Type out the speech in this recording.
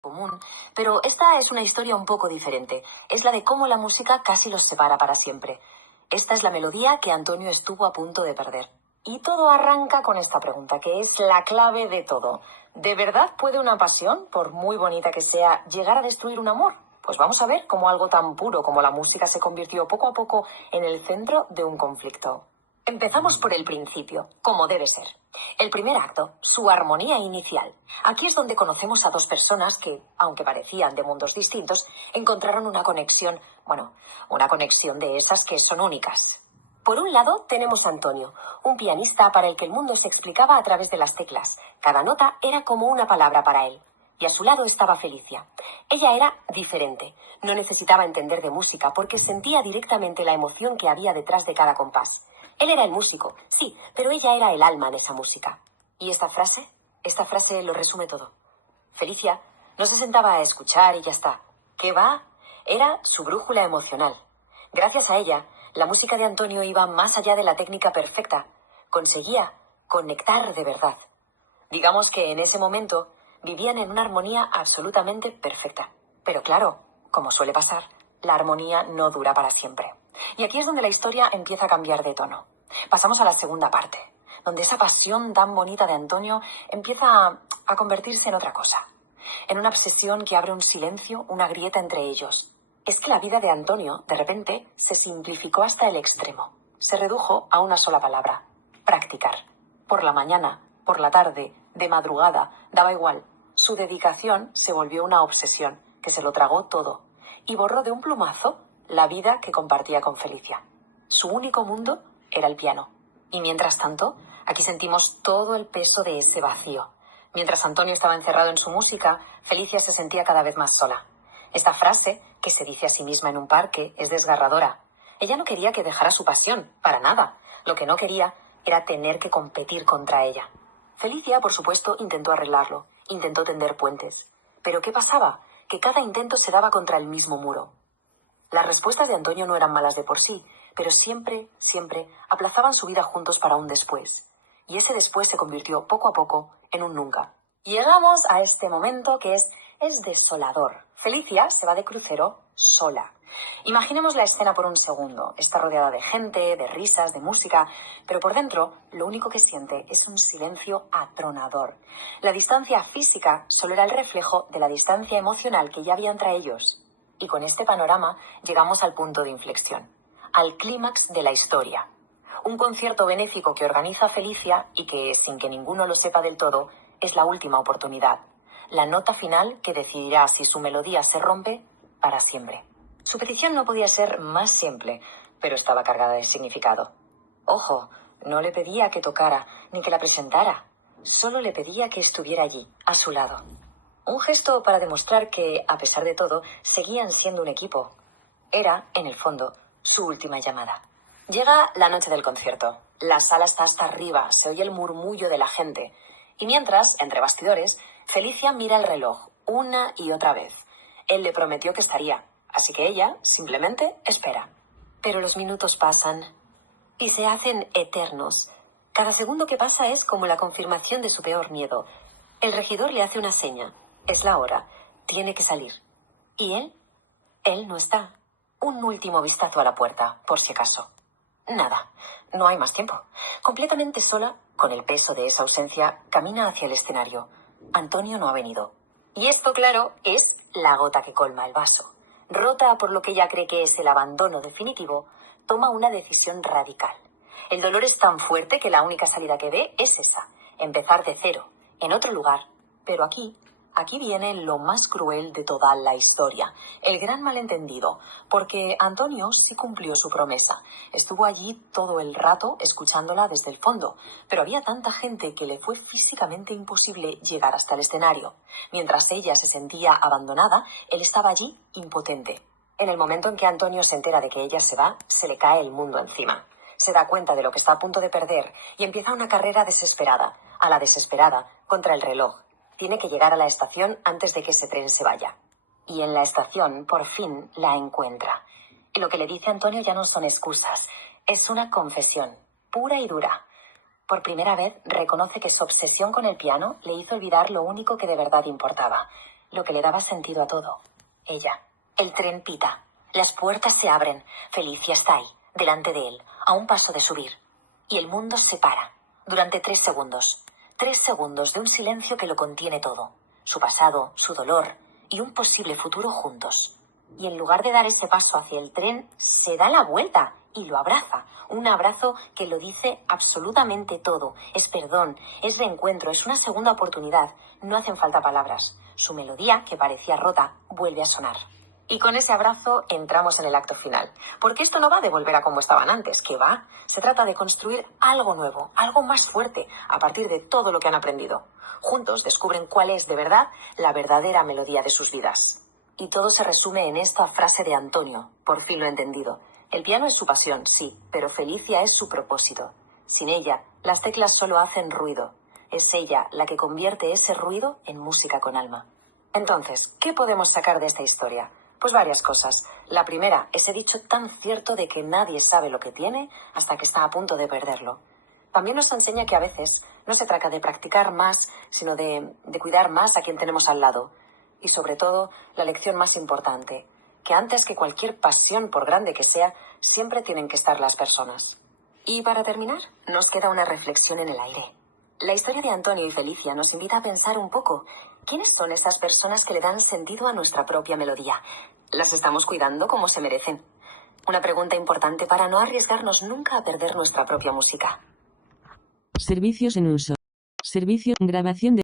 común, pero esta es una historia un poco diferente. Es la de cómo la música casi los separa para siempre. Esta es la melodía que Antonio estuvo a punto de perder. Y todo arranca con esta pregunta, que es la clave de todo. ¿De verdad puede una pasión, por muy bonita que sea, llegar a destruir un amor? Pues vamos a ver cómo algo tan puro como la música se convirtió poco a poco en el centro de un conflicto. Empezamos por el principio, como debe ser. El primer acto, su armonía inicial. Aquí es donde conocemos a dos personas que, aunque parecían de mundos distintos, encontraron una conexión, una conexión de esas que son únicas. Por un lado, tenemos a Antonio, un pianista para el que el mundo se explicaba a través de las teclas. Cada nota era como una palabra para él. Y a su lado estaba Felicia. Ella era diferente. No necesitaba entender de música porque sentía directamente la emoción que había detrás de cada compás. Él era el músico, sí, pero ella era el alma de esa música. ¿Y esta frase lo resume todo. Felicia no se sentaba a escuchar y ya está. ¿Qué va? Era su brújula emocional. Gracias a ella, la música de Antonio iba más allá de la técnica perfecta. Conseguía conectar de verdad. Digamos que en ese momento vivían en una armonía absolutamente perfecta. Pero claro, como suele pasar, la armonía no dura para siempre. Y aquí es donde la historia empieza a cambiar de tono. Pasamos a la segunda parte, donde esa pasión tan bonita de Antonio empieza a convertirse en otra cosa. En una obsesión que abre un silencio, una grieta entre ellos. Es que la vida de Antonio, de repente, se simplificó hasta el extremo. Se redujo a una sola palabra: practicar. Por la mañana, por la tarde, de madrugada, daba igual. Su dedicación se volvió una obsesión, que se lo tragó todo, y borró de un plumazo la vida que compartía con Felicia. Su único mundo era el piano. Y mientras tanto, aquí sentimos todo el peso de ese vacío. Mientras Antonio estaba encerrado en su música, Felicia se sentía cada vez más sola. Esta frase, que se dice a sí misma en un parque, es desgarradora. Ella no quería que dejara su pasión, para nada. Lo que no quería era tener que competir contra ella. Felicia, por supuesto, intentó arreglarlo, intentó tender puentes. Pero ¿qué pasaba? Que cada intento se daba contra el mismo muro. Las respuestas de Antonio no eran malas de por sí, pero siempre aplazaban su vida juntos para un después. Y ese después se convirtió poco a poco en un nunca. Llegamos a este momento que es desolador. Felicia se va de crucero sola. Imaginemos la escena por un segundo. Está rodeada de gente, de risas, de música, pero por dentro lo único que siente es un silencio atronador. La distancia física solo era el reflejo de la distancia emocional que ya había entre ellos. Y con este panorama llegamos al punto de inflexión, al clímax de la historia. Un concierto benéfico que organiza Felicia y que, sin que ninguno lo sepa del todo, es la última oportunidad. La nota final que decidirá si su melodía se rompe para siempre. Su petición no podía ser más simple, pero estaba cargada de significado. Ojo, no le pedía que tocara ni que la presentara. Solo le pedía que estuviera allí, a su lado. Un gesto para demostrar que, a pesar de todo, seguían siendo un equipo. Era, en el fondo, su última llamada. Llega la noche del concierto. La sala está hasta arriba, se oye el murmullo de la gente. Y mientras, entre bastidores, Felicia mira el reloj una y otra vez. Él le prometió que estaría, así que ella simplemente espera. Pero los minutos pasan y se hacen eternos. Cada segundo que pasa es como la confirmación de su peor miedo. El regidor le hace una seña. Es la hora. Tiene que salir. ¿Y él? Él no está. Un último vistazo a la puerta, por si acaso. Nada. No hay más tiempo. Completamente sola, con el peso de esa ausencia, camina hacia el escenario. Antonio no ha venido. Y esto, claro, es la gota que colma el vaso. Rota por lo que ella cree que es el abandono definitivo, toma una decisión radical. El dolor es tan fuerte que la única salida que ve es esa, empezar de cero, en otro lugar. Pero aquí viene lo más cruel de toda la historia, el gran malentendido, porque Antonio sí cumplió su promesa. Estuvo allí todo el rato escuchándola desde el fondo, pero había tanta gente que le fue físicamente imposible llegar hasta el escenario. Mientras ella se sentía abandonada, él estaba allí impotente. En el momento en que Antonio se entera de que ella se va, se le cae el mundo encima. Se da cuenta de lo que está a punto de perder y empieza una carrera desesperada, a la desesperada, contra el reloj. Tiene que llegar a la estación antes de que ese tren se vaya. Y en la estación, por fin, la encuentra. Y lo que le dice Antonio ya no son excusas, es una confesión, pura y dura. Por primera vez reconoce que su obsesión con el piano le hizo olvidar lo único que de verdad importaba. lo que le daba sentido a todo. Ella. El tren pita. Las puertas se abren. Felicia está ahí, delante de él, a un paso de subir. Y el mundo se para. Durante 3 segundos. 3 segundos de un silencio que lo contiene todo. Su pasado, su dolor y un posible futuro juntos. Y en lugar de dar ese paso hacia el tren, se da la vuelta y lo abraza. Un abrazo que lo dice absolutamente todo. Es perdón, es reencuentro, es una segunda oportunidad. No hacen falta palabras. Su melodía, que parecía rota, vuelve a sonar. Y con ese abrazo entramos en el acto final. Porque esto no va de volver a como estaban antes, ¿qué va? Se trata de construir algo nuevo, algo más fuerte, a partir de todo lo que han aprendido. Juntos descubren cuál es, de verdad, la verdadera melodía de sus vidas. Y todo se resume en esta frase de Antonio, por fin lo he entendido. El piano es su pasión, sí, pero Felicia es su propósito. Sin ella, las teclas solo hacen ruido. Es ella la que convierte ese ruido en música con alma. Entonces, ¿qué podemos sacar de esta historia? Pues varias cosas. La primera, ese dicho tan cierto de que nadie sabe lo que tiene hasta que está a punto de perderlo. También nos enseña que a veces no se trata de practicar más, sino de cuidar más a quien tenemos al lado. Y sobre todo, la lección más importante, que antes que cualquier pasión, por grande que sea, siempre tienen que estar las personas. Y para terminar, nos queda una reflexión en el aire. La historia de Antonio y Felicia nos invita a pensar un poco. ¿Quiénes son esas personas que le dan sentido a nuestra propia melodía? ¿Las estamos cuidando como se merecen? Una pregunta importante para no arriesgarnos nunca a perder nuestra propia música. Servicios en uso. Servicio, grabación de